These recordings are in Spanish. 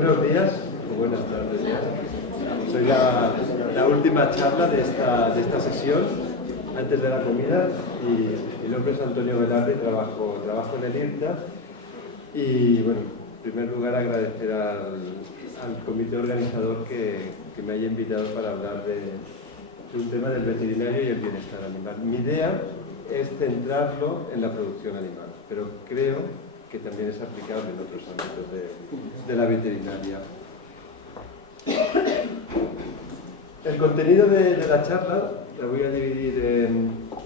Buenos días, o buenas tardes ya. Soy la última charla de esta sesión, antes de la comida, y mi nombre es Antonio Velarde, trabajo en el IRTA. Y bueno, en primer lugar agradecer al comité organizador que me haya invitado para hablar de un tema del veterinario y el bienestar animal. Mi idea es centrarlo en la producción animal, pero creo que también es aplicable en otros ámbitos de la veterinaria. El contenido de la charla la voy a dividir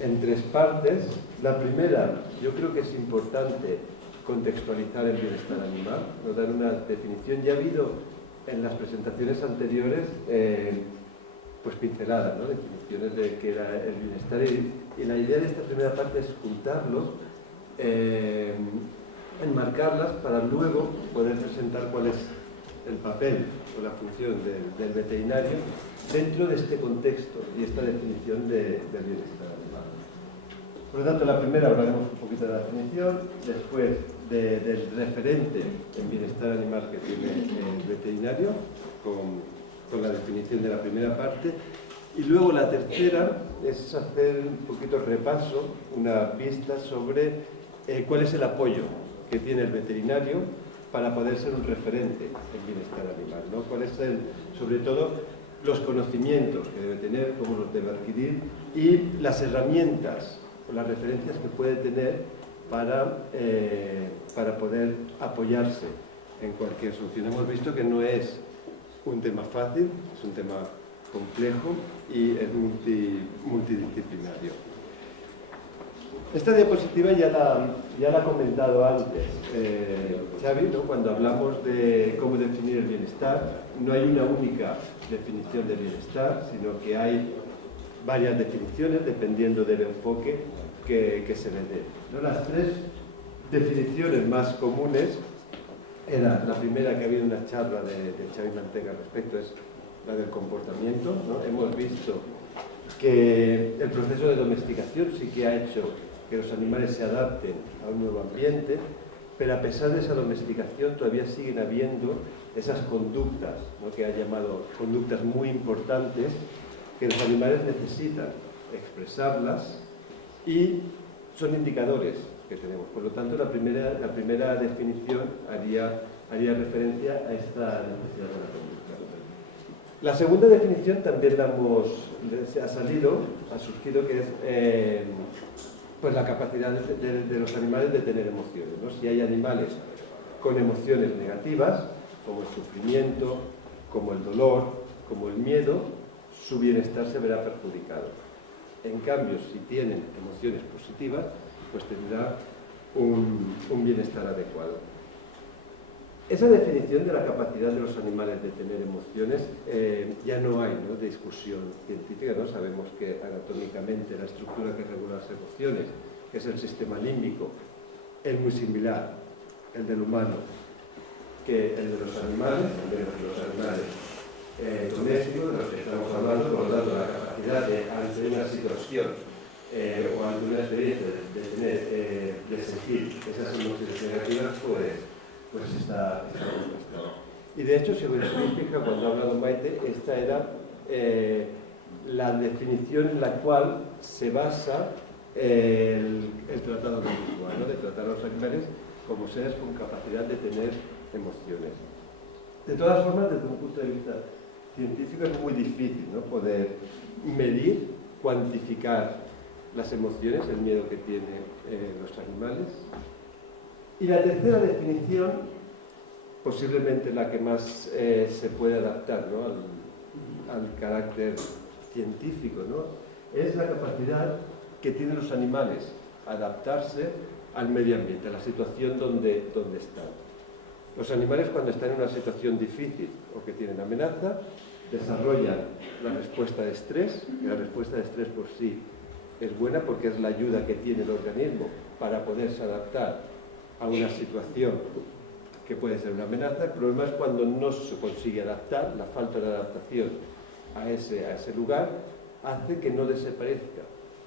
en tres partes. La primera, yo creo que es importante contextualizar el bienestar animal, no dar una definición. Ya ha habido en las presentaciones anteriores pues pinceladas, ¿no? Definiciones de qué era el bienestar, y la idea de esta primera parte es juntarlos, enmarcarlas para luego poder presentar cuál es el papel o la función del veterinario dentro de este contexto y esta definición del bienestar animal. Por lo tanto, la primera hablaremos un poquito de la definición, después del referente en bienestar animal que tiene el veterinario, con la definición de la primera parte, y luego la tercera es hacer un poquito repaso, una vista sobre cuál es el apoyo que tiene el veterinario para poder ser un referente en bienestar animal, ¿no? Cuáles son, sobre todo, los conocimientos que debe tener, cómo los debe adquirir y las herramientas o las referencias que puede tener para poder apoyarse en cualquier solución. Hemos visto que no es un tema fácil, es un tema complejo y es multidisciplinario. Esta diapositiva ya la ha comentado antes Xavi, ¿no? Cuando hablamos de cómo definir el bienestar, no hay una única definición de bienestar, sino que hay varias definiciones dependiendo del enfoque que se le dé, ¿no? Las tres definiciones más comunes era la primera, que ha habido una charla de Xavi Mantega al respecto, es la del comportamiento, ¿no? Hemos visto que el proceso de domesticación sí que ha hecho que los animales se adapten a un nuevo ambiente, pero a pesar de esa domesticación todavía siguen habiendo esas conductas, ¿no? Que ha llamado conductas muy importantes, que los animales necesitan expresarlas y son indicadores que tenemos. Por lo tanto, la primera definición haría referencia a esta necesidad de la conducta. La segunda definición también ha surgido, que es pues la capacidad de los animales de tener emociones, ¿no? Si hay animales con emociones negativas, como el sufrimiento, como el dolor, como el miedo, su bienestar se verá perjudicado. En cambio, si tienen emociones positivas, pues tendrá un bienestar adecuado. Esa definición de la capacidad de los animales de tener emociones ya no hay, ¿no?, discusión científica, ¿no? Sabemos que anatómicamente la estructura que regula las emociones, que es el sistema límbico, es muy similar el del humano que el de los animales, domésticos, de los que estamos hablando. Por lo tanto, la capacidad de, ante una situación o ante una experiencia de sentir esas emociones negativas, pues está contrastada. Y de hecho, si os fijáis, cuando ha hablado Maite, esta era la definición en la cual se basa el tratado conductual, ¿no? De tratar a los animales como seres con capacidad de tener emociones. De todas formas, desde un punto de vista científico es muy difícil, ¿no?, poder medir, cuantificar las emociones, el miedo que tienen los animales. Y la tercera definición, posiblemente la que más se puede adaptar, ¿no?, al carácter científico, ¿no?, es la capacidad que tienen los animales a adaptarse al medio ambiente, a la situación donde están. Los animales, cuando están en una situación difícil o que tienen amenaza, desarrollan la respuesta de estrés, y la respuesta de estrés por sí es buena porque es la ayuda que tiene el organismo para poderse adaptar a una situación que puede ser una amenaza. El problema es cuando no se consigue adaptar, la falta de adaptación a ese lugar hace que no desaparezca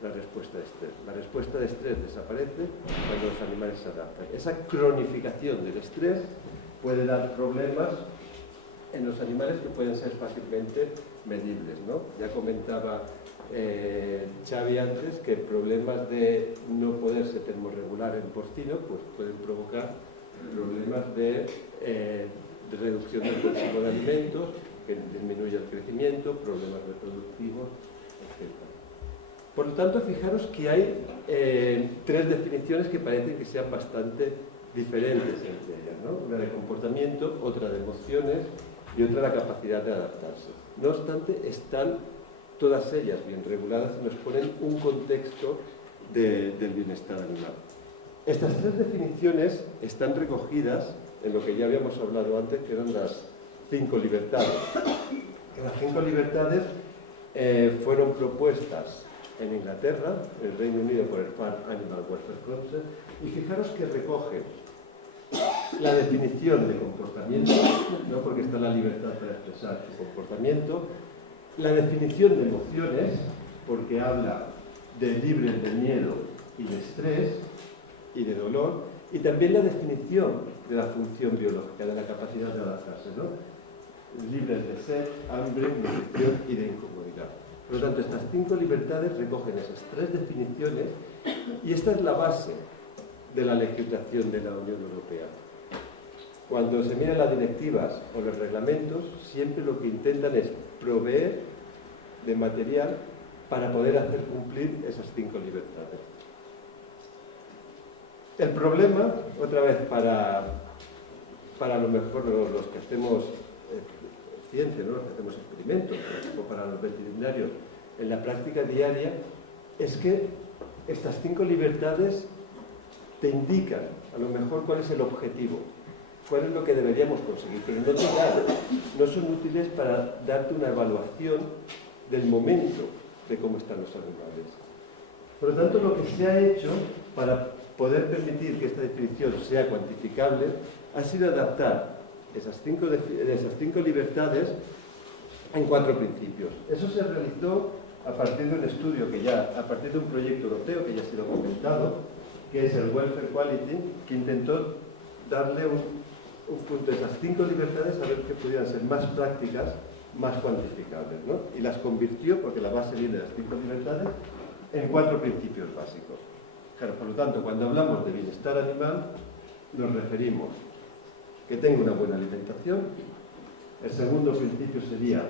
la respuesta de estrés. La respuesta de estrés desaparece cuando los animales se adaptan. Esa cronificación del estrés puede dar problemas en los animales que pueden ser fácilmente medibles, ¿no? Ya comentaba Xavi antes que problemas de no poderse termorregular en porcino pues pueden provocar problemas de reducción del consumo de alimentos, que disminuye el crecimiento, problemas reproductivos, etc. Por lo tanto, fijaros que hay tres definiciones que parecen que sean bastante diferentes entre ellas, ¿no? Una de comportamiento, otra de emociones y otra la capacidad de adaptarse. No obstante, están todas ellas bien reguladas y nos ponen un contexto del bienestar animal. Estas tres definiciones están recogidas en lo que ya habíamos hablado antes, que eran las 5 libertades. Las 5 libertades fueron propuestas en Inglaterra, en el Reino Unido, por el Farm Animal Welfare Council, y fijaros que recogen la definición de comportamiento, ¿no? Porque está la libertad para expresar su comportamiento, la definición de emociones, porque habla de libres de miedo y de estrés y de dolor, y también la definición de la función biológica, de la capacidad de adaptarse, ¿no? Libres de sed, hambre, nutrición y de incomodidad. Por lo tanto, estas 5 libertades recogen esas 3 definiciones y esta es la base de la legislación de la Unión Europea. Cuando se miran las directivas o los reglamentos, siempre lo que intentan es proveer de material para poder hacer cumplir esas 5 libertades. El problema, otra vez, para lo mejor los que hacemos ciencia, ¿no? Los que hacemos experimentos, o para los veterinarios, en la práctica diaria, es que estas 5 libertades te indican, a lo mejor, cuál es el objetivo, cuál es lo que deberíamos conseguir, pero no son útiles para darte una evaluación del momento de cómo están los animales. Por lo tanto, lo que se ha hecho para poder permitir que esta definición sea cuantificable ha sido adaptar esas 5 libertades en 4 principios. Eso se realizó a partir de un estudio a partir de un proyecto europeo que ya ha sido comentado, que es el Welfare Quality, que intentó darle un punto de esas 5 libertades a ver que pudieran ser más prácticas, más cuantificables, ¿no? Y las convirtió, porque la base viene de las 5 libertades, en 4 principios básicos. Claro, por lo tanto, cuando hablamos de bienestar animal, nos referimos que tenga una buena alimentación. El segundo principio sería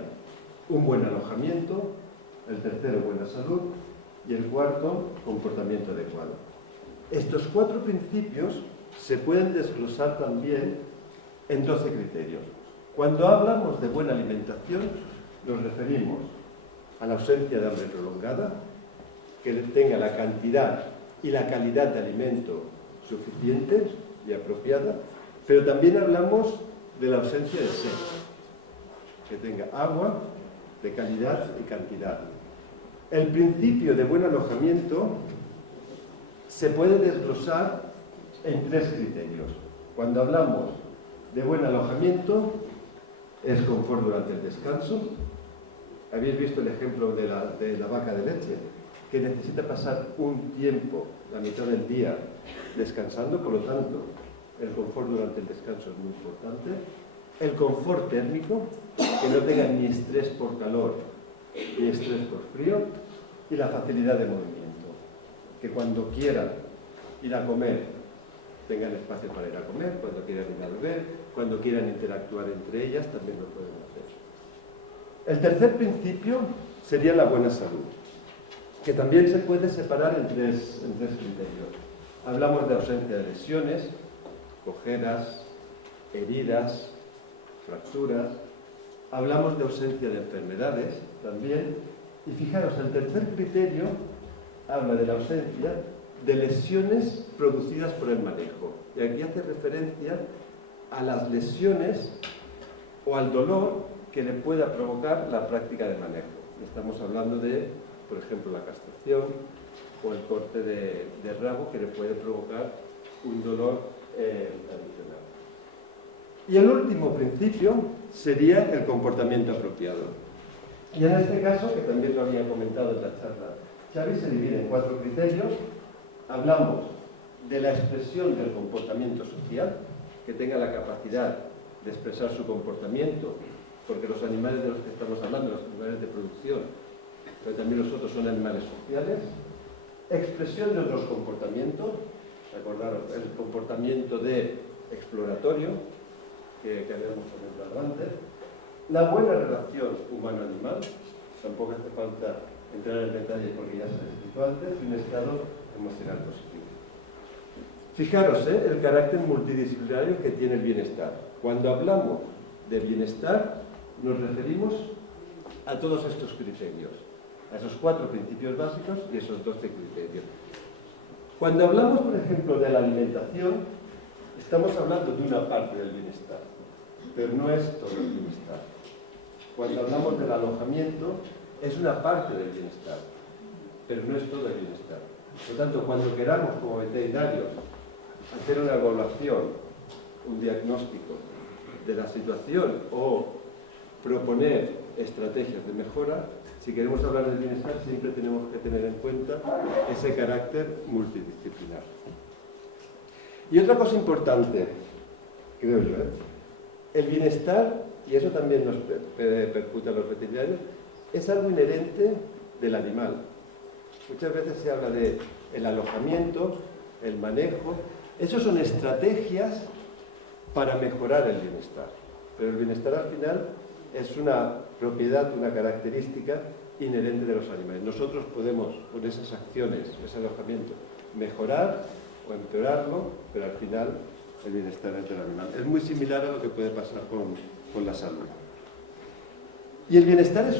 un buen alojamiento. El tercero, buena salud. Y el cuarto, comportamiento adecuado. Estos 4 principios se pueden desglosar también en 12 criterios. Cuando hablamos de buena alimentación, nos referimos a la ausencia de hambre prolongada, que tenga la cantidad y la calidad de alimento suficientes y apropiada, pero también hablamos de la ausencia de sed, que tenga agua de calidad y cantidad. El principio de buen alojamiento se puede desglosar en 3 criterios. Cuando hablamos de buen alojamiento, es confort durante el descanso. Habéis visto el ejemplo de la vaca de leche, que necesita pasar un tiempo, la mitad del día, descansando, por lo tanto, el confort durante el descanso es muy importante. El confort térmico, que no tenga ni estrés por calor ni estrés por frío, y la facilidad de movimiento, que cuando quieran ir a comer tengan espacio para ir a comer, cuando quieran ir a beber, cuando quieran interactuar entre ellas también lo pueden hacer. El tercer principio sería la buena salud, que también se puede separar en tres criterios. Hablamos de ausencia de lesiones, cojeras, heridas, fracturas. Hablamos de ausencia de enfermedades también. Y fijaros, el tercer criterio habla de la ausencia de lesiones producidas por el manejo. Y aquí hace referencia a las lesiones o al dolor que le pueda provocar la práctica de manejo. Estamos hablando de, por ejemplo, la castración o el corte de rabo, que le puede provocar un dolor adicional. Y el último principio sería el comportamiento apropiado. Y en este caso, que también lo había comentado en la charla Xavi, se divide en 4 criterios. Hablamos de la expresión del comportamiento social, que tenga la capacidad de expresar su comportamiento porque los animales de los que estamos hablando, los animales de producción, pero también los otros son animales sociales. Expresión de otros comportamientos, recordaros, el comportamiento de exploratorio, que habíamos comentado antes. La buena relación humano-animal, tampoco hace falta entrar en detalle porque ya se ha escrito antes, y un estado emocional positivo. Fijaros, el carácter multidisciplinario que tiene el bienestar. Cuando hablamos de bienestar, nos referimos a todos estos criterios, a esos 4 principios básicos y esos 12 criterios. Cuando hablamos, por ejemplo, de la alimentación, estamos hablando de una parte del bienestar, pero no es todo el bienestar. Cuando hablamos del alojamiento, es una parte del bienestar, pero no es todo el bienestar. Por lo tanto, cuando queramos como veterinarios hacer una evaluación, un diagnóstico de la situación o proponer estrategias de mejora, si queremos hablar del bienestar siempre tenemos que tener en cuenta ese carácter multidisciplinar. Y otra cosa importante, creo yo, el bienestar, y eso también nos percuta a los veterinarios, es algo inherente del animal. Muchas veces se habla de el alojamiento, el manejo. Esos son estrategias para mejorar el bienestar. Pero el bienestar al final es una propiedad, una característica inherente de los animales. Nosotros podemos, con esas acciones, ese alojamiento, mejorar o empeorarlo, pero al final el bienestar es del animal. Es muy similar a lo que puede pasar con la salud. Y el bienestar es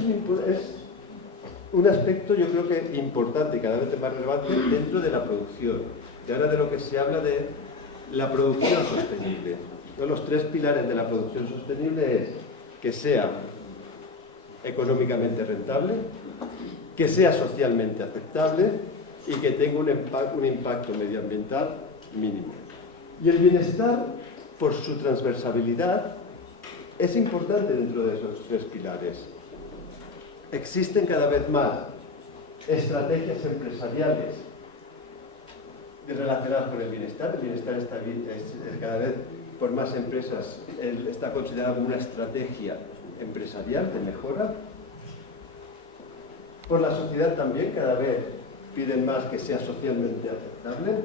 un aspecto, yo creo que importante y cada vez más relevante dentro de la producción. Y ahora de lo que se habla de la producción sostenible. Los 3 pilares de la producción sostenible es que sea económicamente rentable, que sea socialmente aceptable y que tenga un impacto medioambiental mínimo. Y el bienestar, por su transversalidad, es importante dentro de esos 3 pilares. Existen cada vez más estrategias empresariales relacionadas con el bienestar. El bienestar está cada vez por más empresas está considerado como una estrategia empresarial de mejora. Por la sociedad también cada vez piden más que sea socialmente aceptable,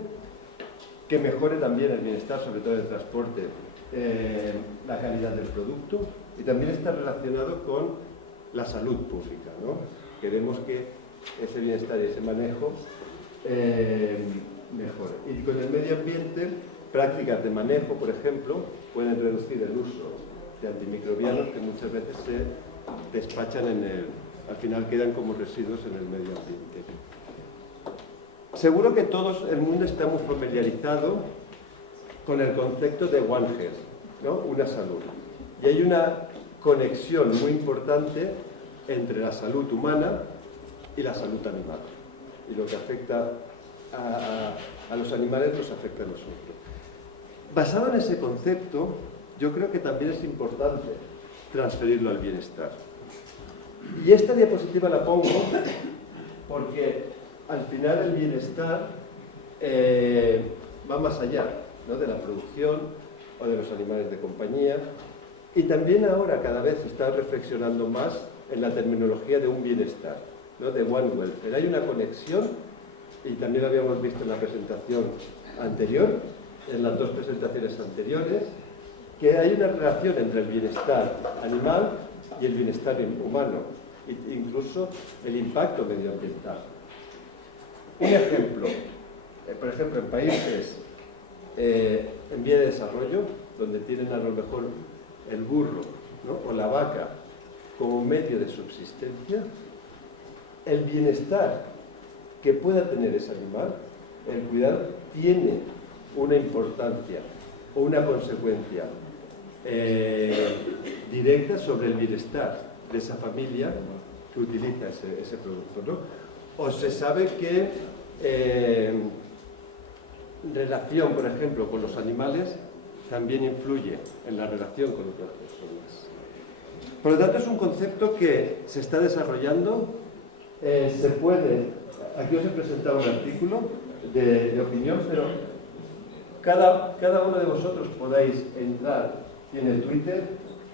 que mejore también el bienestar, sobre todo el transporte, la calidad del producto, y también está relacionado con la salud pública, ¿no? Queremos que ese bienestar y ese manejo mejore. Y con el medio ambiente, prácticas de manejo, por ejemplo, pueden reducir el uso de antimicrobianos que muchas veces se despachan al final quedan como residuos en el medio ambiente. Seguro que todo el mundo está muy familiarizado con el concepto de One Health, ¿no? Una salud. Y hay una conexión muy importante entre la salud humana y la salud animal. Y lo que afecta a los animales nos afecta a nosotros. Basado en ese concepto, yo creo que también es importante transferirlo al bienestar. Y esta diapositiva la pongo porque al final el bienestar va más allá, ¿no? De la producción o de los animales de compañía. Y también ahora cada vez se está reflexionando más en la terminología de un bienestar, ¿no? De One Welfare. Hay una conexión, y también lo habíamos visto en la presentación anterior, en las 2 presentaciones anteriores, que hay una relación entre el bienestar animal y el bienestar humano, e incluso el impacto medioambiental. Un ejemplo, por ejemplo, en países en vía de desarrollo, donde tienen a lo mejor el burro, ¿no? O la vaca como medio de subsistencia, el bienestar que pueda tener ese animal, el cuidado, tiene una importancia o una consecuencia directa sobre el bienestar de esa familia que utiliza ese producto, ¿no? O se sabe que relación, por ejemplo, con los animales también influye en la relación con otras personas. Por lo tanto, es un concepto que se está desarrollando. Aquí os he presentado un artículo de opinión, pero cada uno de vosotros podáis entrar, tiene Twitter,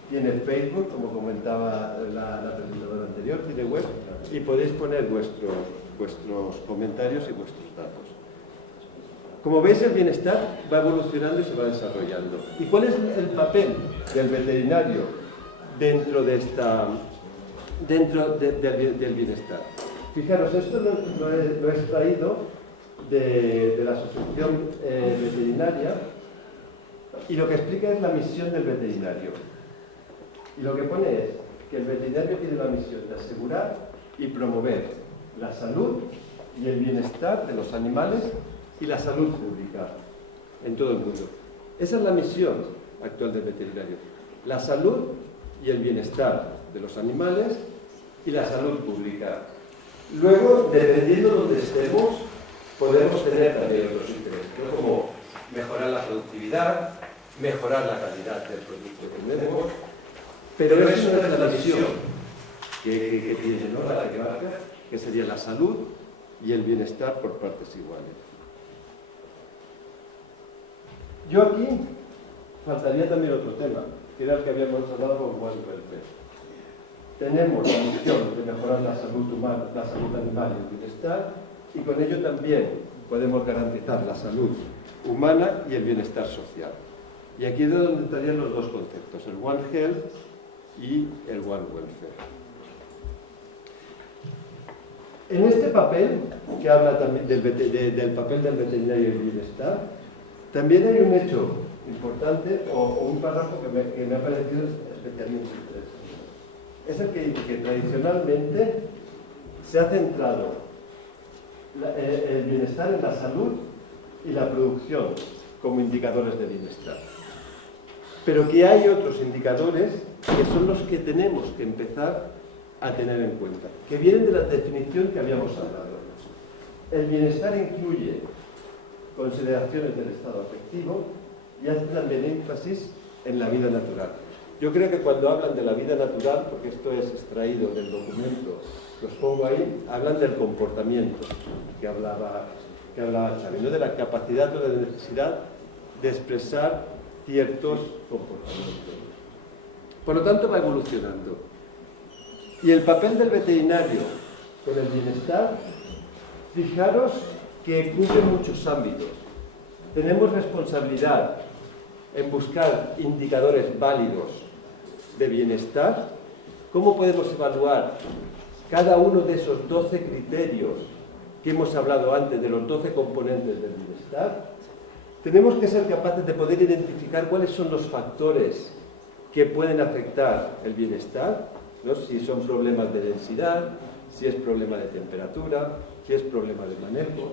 tiene Facebook, como comentaba la presentadora anterior, tiene web, y podéis poner vuestros comentarios y vuestros datos. Como veis, el bienestar va evolucionando y se va desarrollando. ¿Y cuál es el papel del veterinario dentro del bienestar? Fijaros, esto lo he extraído de la Asociación Veterinaria, y lo que explica es la misión del veterinario. Y lo que pone es que el veterinario tiene la misión de asegurar y promover la salud y el bienestar de los animales y la salud pública en todo el mundo. Esa es la misión actual del veterinario: la salud y el bienestar de los animales y la salud pública. Luego, dependiendo de donde estemos, podemos tener también otros intereses, ¿no? Como mejorar la productividad, mejorar la calidad del producto que tenemos, pero eso no es la misión que tiene, ¿no?, la que marca, que sería la salud y el bienestar por partes iguales. Yo aquí faltaría también otro tema, que era el que habíamos hablado con One Welfare. Tenemos la misión de mejorar la salud humana, la salud animal y el bienestar, y con ello también podemos garantizar la salud humana y el bienestar social. Y aquí es donde estarían los dos conceptos, el One Health y el One Welfare. En este papel, que habla también del papel del veterinario y el bienestar, también hay un hecho importante o un párrafo que me ha parecido especialmente interesante. Es el que dice que tradicionalmente se ha centrado el bienestar en la salud y la producción como indicadores de bienestar. Pero que hay otros indicadores que son los que tenemos que empezar a tener en cuenta, que vienen de la definición que habíamos hablado. El bienestar incluye consideraciones del estado afectivo y hace también énfasis en la vida natural. Yo creo que cuando hablan de la vida natural, porque esto es extraído del documento, los pongo ahí, hablan del comportamiento que hablaba Xavi, no de la capacidad o de la necesidad de expresar ciertos comportamientos. Por lo tanto, va evolucionando. Y el papel del veterinario con el bienestar, fijaros que cubre muchos ámbitos. Tenemos responsabilidad en buscar indicadores válidos de bienestar. ¿Cómo podemos evaluar cada uno de esos 12 criterios que hemos hablado antes, de los 12 componentes del bienestar? Tenemos que ser capaces de poder identificar cuáles son los factores que pueden afectar el bienestar, ¿no? Si son problemas de densidad, si es problema de temperatura, si es problema de manejo.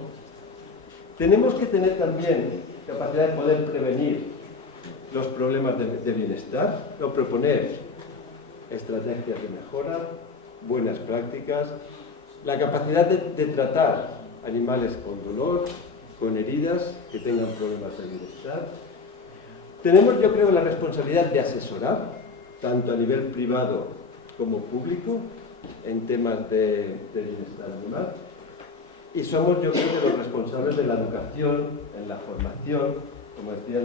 Tenemos que tener también capacidad de poder prevenir los problemas de bienestar, o proponer estrategias de mejora, buenas prácticas, la capacidad de tratar animales con dolor, con heridas, que tengan problemas de bienestar. Tenemos, yo creo, la responsabilidad de asesorar, tanto a nivel privado como público, en temas de bienestar animal. Y somos, yo creo, los responsables de la educación, en la formación, como decía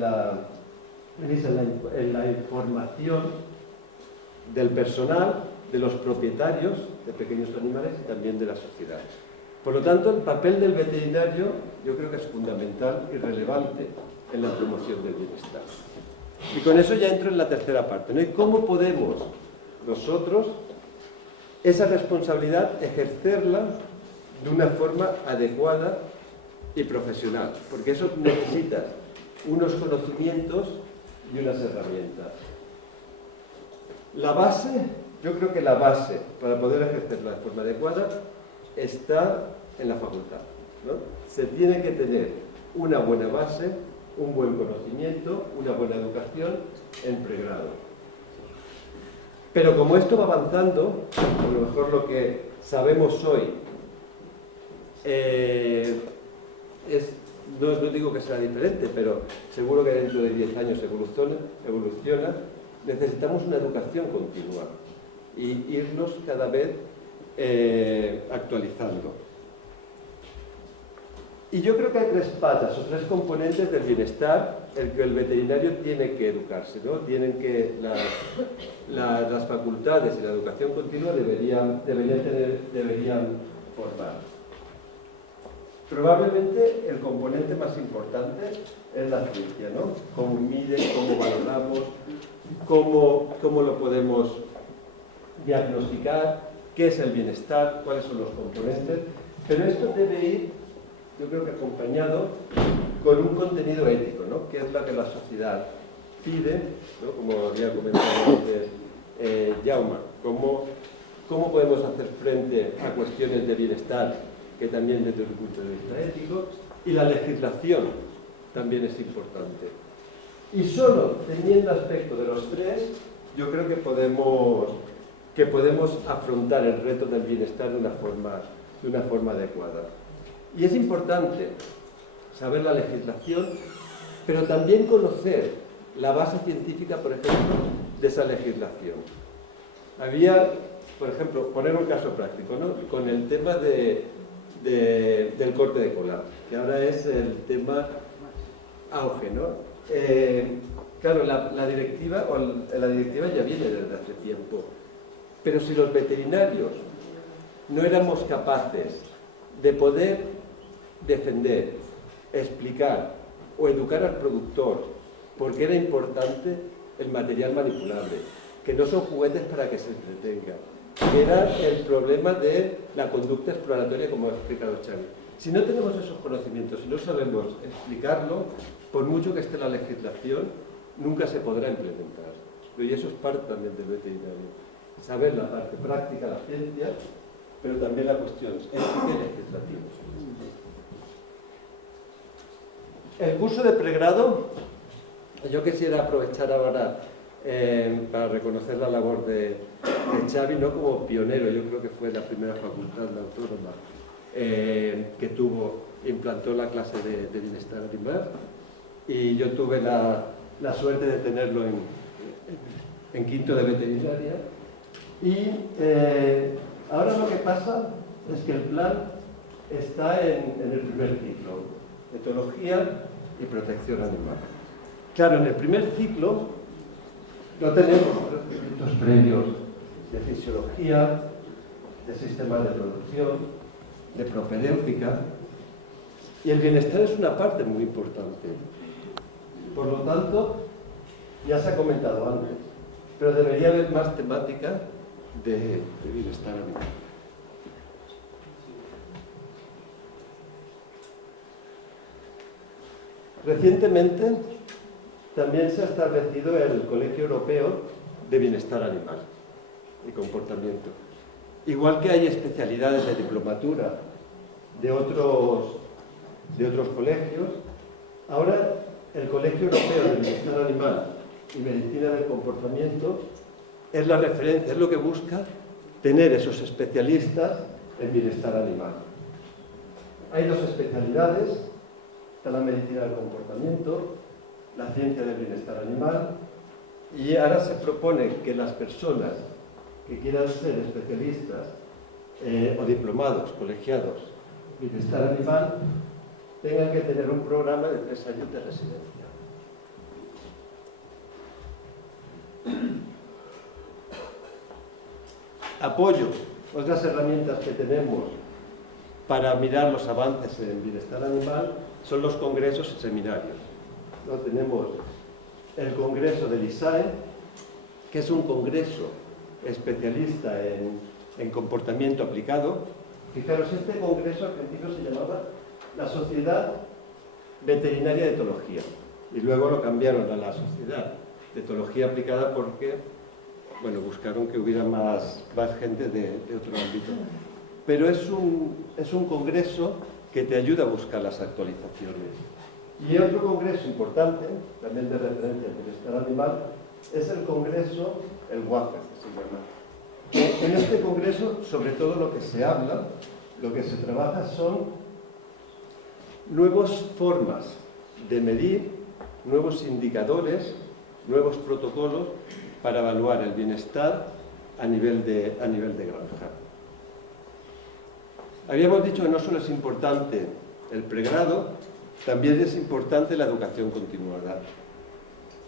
en la información del personal, de los propietarios de pequeños animales y también de la sociedad. Por lo tanto, el papel del veterinario yo creo que es fundamental y relevante en la promoción del bienestar. Y con eso ya entro en la tercera parte, ¿no? ¿Y cómo podemos nosotros esa responsabilidad ejercerla de una forma adecuada y profesional? Porque eso necesita unos conocimientos y unas herramientas. La base, yo creo que la base para poder ejercerla de forma adecuada está en la facultad, ¿no? Se tiene que tener una buena base, un buen conocimiento, una buena educación en pregrado. Pero como esto va avanzando, a lo mejor lo que sabemos hoy no digo que sea diferente, pero seguro que dentro de 10 años evoluciona, necesitamos una educación continua y irnos cada vez actualizando. Y yo creo que hay tres patas o tres componentes del bienestar en que el veterinario tiene que educarse, ¿no? Las facultades y la educación continua deberían formar. Probablemente el componente más importante es la ciencia, ¿no? Cómo mide, cómo valoramos, cómo lo podemos diagnosticar, qué es el bienestar, cuáles son los componentes. Pero esto debe ir, yo creo que acompañado con un contenido ético, ¿no? Que es lo que la sociedad pide, ¿no? Como había comentado antes Jaume, cómo podemos hacer frente a cuestiones de bienestar, que también desde un punto de vista ético, y la legislación también es importante. Y solo teniendo aspecto de los tres, yo creo que podemos afrontar el reto del bienestar de una forma adecuada. Y es importante saber la legislación, pero también conocer la base científica, por ejemplo, de esa legislación. Había, por ejemplo, poner un caso práctico, ¿no? Con el tema del corte de cola, que ahora es el tema auge, ¿no? Claro, la directiva ya viene desde hace tiempo, pero si los veterinarios no éramos capaces de poder defender, explicar o educar al productor porque era importante el material manipulable, que no son juguetes para que se entretengan, que era el problema de la conducta exploratoria, como ha explicado Xavi. Si no tenemos esos conocimientos, si no sabemos explicarlo, por mucho que esté la legislación, nunca se podrá implementar. Y eso es parte también del veterinario. Saber la parte práctica, la ciencia, pero también la cuestión ética y legislativa. El curso de pregrado, yo quisiera aprovechar ahora para reconocer la labor de Xavi, no como pionero, yo creo que fue la primera facultad, la autónoma, que implantó la clase de bienestar animal, y yo tuve la suerte de tenerlo en quinto de veterinaria. Y ahora lo que pasa es que el plan está en el primer ciclo, etología y protección animal. Claro, en el primer ciclo no tenemos conocimientos previos de fisiología, de sistemas de producción, de propedéutica, y el bienestar es una parte muy importante. Por lo tanto, ya se ha comentado antes, pero debería haber más temática de bienestar animal. Recientemente también se ha establecido el Colegio Europeo de Bienestar Animal y Comportamiento. Igual que hay especialidades de diplomatura de otros colegios, ahora el Colegio Europeo de Bienestar Animal y Medicina del Comportamiento es la referencia, es lo que busca tener esos especialistas en bienestar animal. Hay dos especialidades, está la medicina del comportamiento, la ciencia del bienestar animal, y ahora se propone que las personas que quieran ser especialistas o diplomados, colegiados, en bienestar animal, tengan que tener un programa de 3 años de residencia. Apoyo, otras herramientas que tenemos para mirar los avances en bienestar animal son los congresos y seminarios. ¿No? Tenemos el congreso del ISAE, que es un congreso especialista en comportamiento aplicado. Fijaros, este congreso al principio se llamaba la Sociedad Veterinaria de Etología, y luego lo cambiaron a la Sociedad de Etología Aplicada porque, bueno, buscaron que hubiera más gente de otro ámbito. Pero es un congreso que te ayuda a buscar las actualizaciones. Y otro congreso importante, también de referencia al bienestar animal, es el congreso, el WAFER, que se llama. En este congreso, sobre todo lo que se habla, lo que se trabaja son nuevas formas de medir, nuevos indicadores, nuevos protocolos para evaluar el bienestar a nivel de granja. Habíamos dicho que no solo es importante el pregrado, también es importante la educación continuada.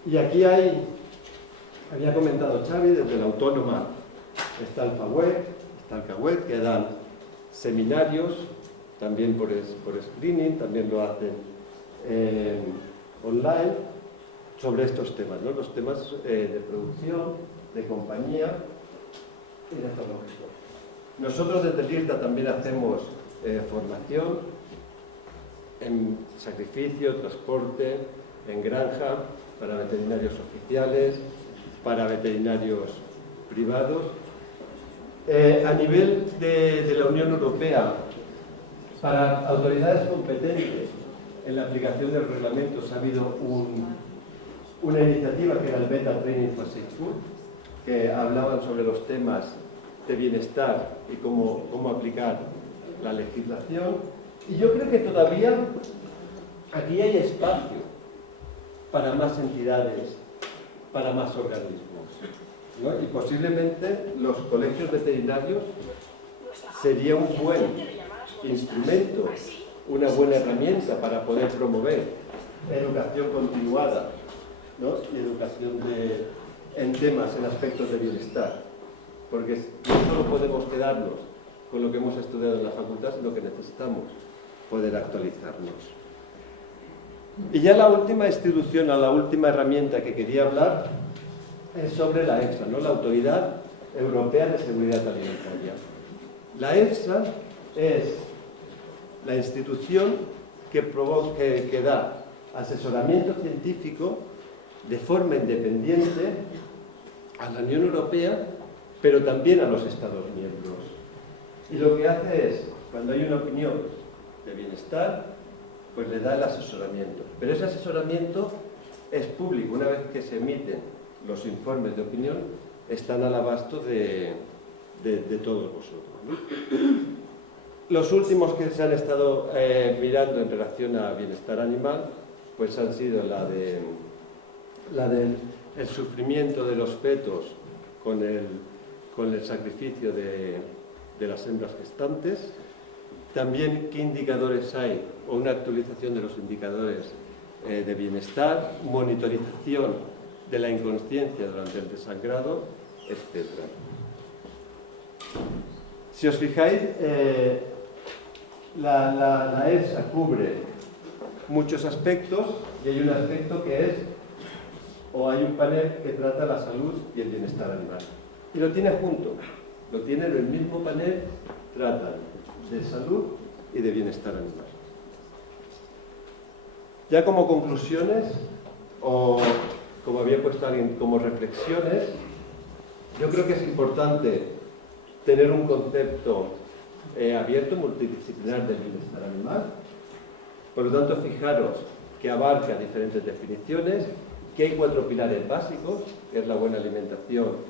Y aquí había comentado Xavi, desde la Autónoma está el CAUET, que dan seminarios, también por screening, también lo hacen online, sobre estos temas, ¿no? Los temas de producción, de compañía y de zoológico. Nosotros desde el IRTA también hacemos formación en sacrificio, transporte, en granja, para veterinarios oficiales, para veterinarios privados. A nivel de la Unión Europea, para autoridades competentes en la aplicación de los reglamentos ha habido una iniciativa que era el Beta Training for Safe Food, que hablaban sobre los temas de bienestar y cómo aplicar la legislación. Y yo creo que todavía aquí hay espacio para más entidades, para más organismos, ¿no? Y posiblemente los colegios veterinarios sería un buen instrumento, una buena herramienta para poder promover educación continuada, ¿no? Y educación en temas, en aspectos de bienestar. Porque no solo podemos quedarnos con lo que hemos estudiado en la facultad, sino que necesitamos poder actualizarnos. Y ya la última institución, la última herramienta que quería hablar es sobre la EFSA, ¿no? La Autoridad Europea de Seguridad Alimentaria. La EFSA es la institución que da asesoramiento científico de forma independiente a la Unión Europea, pero también a los Estados miembros. Y lo que hace es, cuando hay una opinión de bienestar, pues le da el asesoramiento. Pero ese asesoramiento es público. Una vez que se emiten los informes de opinión, están al abasto de todos vosotros, ¿no? Los últimos que se han estado mirando en relación a bienestar animal, pues han sido la del sufrimiento de los fetos con el sacrificio de las hembras gestantes. También qué indicadores hay, o una actualización de los indicadores de bienestar, monitorización de la inconsciencia durante el desangrado, etc. Si os fijáis, la EFSA cubre muchos aspectos y hay un aspecto que es, o hay un panel que trata la salud y el bienestar animal. Y lo tiene junto, lo tiene en el mismo panel, tratan de salud y de bienestar animal. Ya como conclusiones, o como había puesto alguien, como reflexiones, yo creo que es importante tener un concepto abierto, multidisciplinar del bienestar animal. Por lo tanto, fijaros que abarca diferentes definiciones, que hay 4 pilares básicos, que es la buena alimentación,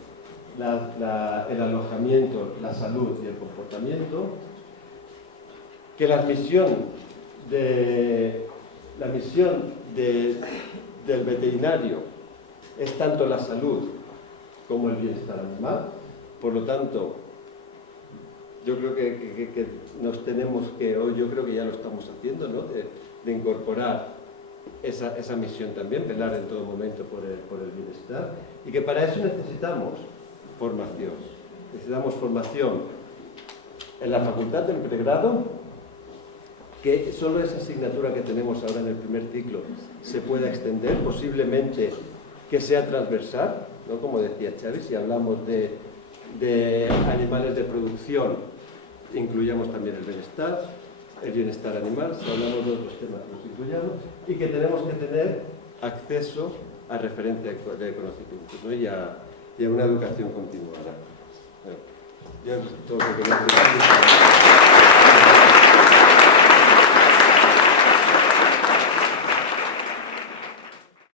el alojamiento, la salud y el comportamiento, que la misión del veterinario es tanto la salud como el bienestar animal. Por lo tanto, yo creo que nos tenemos que, o yo creo que ya lo estamos haciendo, ¿no? de incorporar esa misión también, velar en todo momento por el bienestar, y que para eso necesitamos formación. Necesitamos formación en la facultad del pregrado, que solo esa asignatura que tenemos ahora en el primer ciclo se pueda extender, posiblemente que sea transversal, ¿no? Como decía Xavi, si hablamos de animales de producción, incluyamos también el bienestar animal, si hablamos de otros temas, los incluyamos, y que tenemos que tener acceso a referencia de conocimientos, ¿no? y a una educación continuada. Bueno, yo todo lo que quería decir.